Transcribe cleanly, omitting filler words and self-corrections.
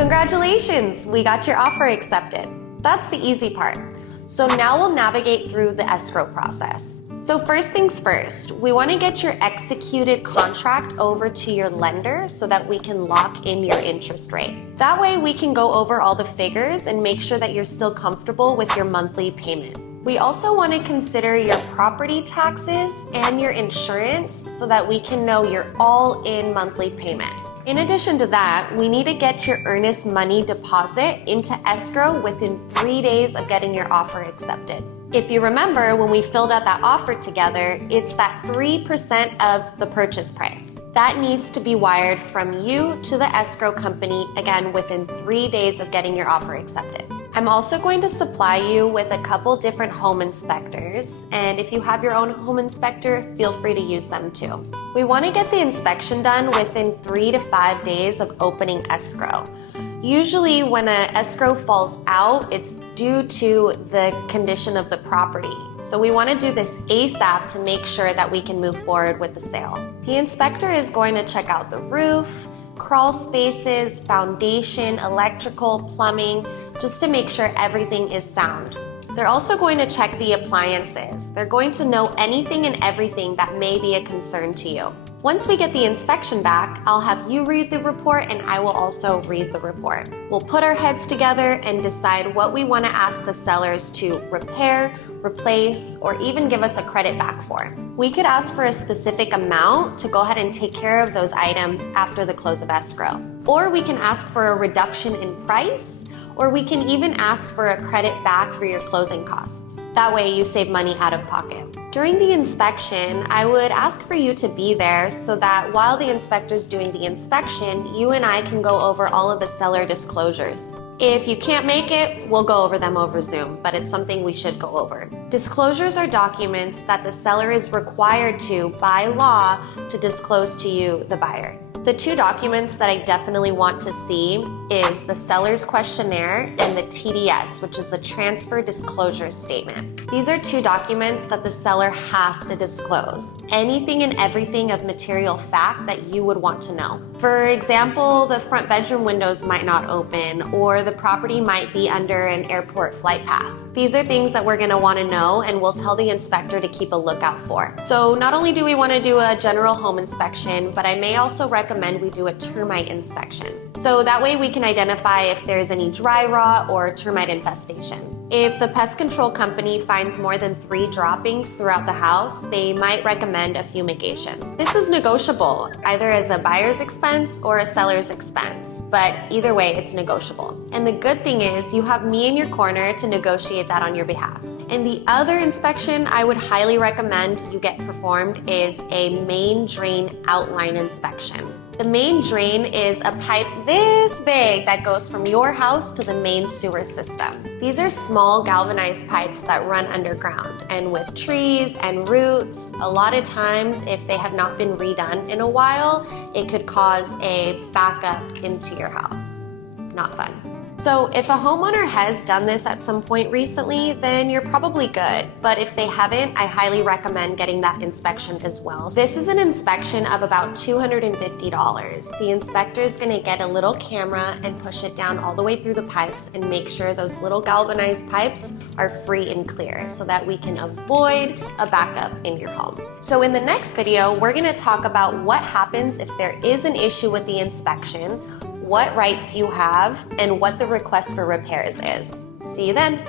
Congratulations, we got your offer accepted. That's the easy part. So now we'll navigate through the escrow process. So first things first, we want to get your executed contract over to your lender so that we can lock in your interest rate. That way we can go over all the figures and make sure that you're still comfortable with your monthly payment. We also want to consider your property taxes and your insurance so that we can know your all-in monthly payment. In addition to that, we need to get your earnest money deposit into escrow within 3 days of getting your offer accepted. If you remember, when we filled out that offer together, it's that 3% of the purchase price. That needs to be wired from you to the escrow company, again, within 3 days of getting your offer accepted. I'm also going to supply you with a couple different home inspectors, and if you have your own home inspector, feel free to use them too. We want to get the inspection done within 3 to 5 days of opening escrow. Usually when an escrow falls out, it's due to the condition of the property. So we want to do this ASAP to make sure that we can move forward with the sale. The inspector is going to check out the roof, crawl spaces, foundation, electrical, plumbing, just to make sure everything is sound. They're also going to check the appliances. They're going to know anything and everything that may be a concern to you. Once we get the inspection back, I'll have you read the report and I will also read the report. We'll put our heads together and decide what we want to ask the sellers to repair, replace, or even give us a credit back for. We could ask for a specific amount to go ahead and take care of those items after the close of escrow. Or we can ask for a reduction in price, or we can even ask for a credit back for your closing costs. That way you save money out of pocket. During the inspection, I would ask for you to be there so that while the inspector's doing the inspection, you and I can go over all of the seller disclosures. If you can't make it, we'll go over them over Zoom, but it's something we should go over. Disclosures are documents that the seller is required to, by law, to disclose to you, the buyer. The two documents that I definitely want to see is the seller's questionnaire and the TDS, which is the transfer disclosure statement. These are two documents that the seller has to disclose. Anything and everything of material fact that you would want to know. For example, the front bedroom windows might not open, or the property might be under an airport flight path. These are things that we're going to want to know and we'll tell the inspector to keep a lookout for. So not only do we want to do a general home inspection, but I may also recommend we do a termite inspection. So that way we can identify if there's any dry rot or termite infestation. If the pest control company finds more than 3 droppings throughout the house, they might recommend a fumigation. This is negotiable, either as a buyer's expense or a seller's expense, but either way, it's negotiable. And the good thing is you have me in your corner to negotiate that on your behalf. And the other inspection I would highly recommend you get performed is a main drain outline inspection. The main drain is a pipe this big that goes from your house to the main sewer system. These are small galvanized pipes that run underground, and with trees and roots, a lot of times if they have not been redone in a while, it could cause a backup into your house. Not fun. So if a homeowner has done this at some point recently, then you're probably good. But if they haven't, I highly recommend getting that inspection as well. This is an inspection of about $250. The inspector is going to get a little camera and push it down all the way through the pipes and make sure those little galvanized pipes are free and clear so that we can avoid a backup in your home. So in the next video, we're going to talk about what happens if there is an issue with the inspection, what rights you have, and what the request for repairs is. See you then.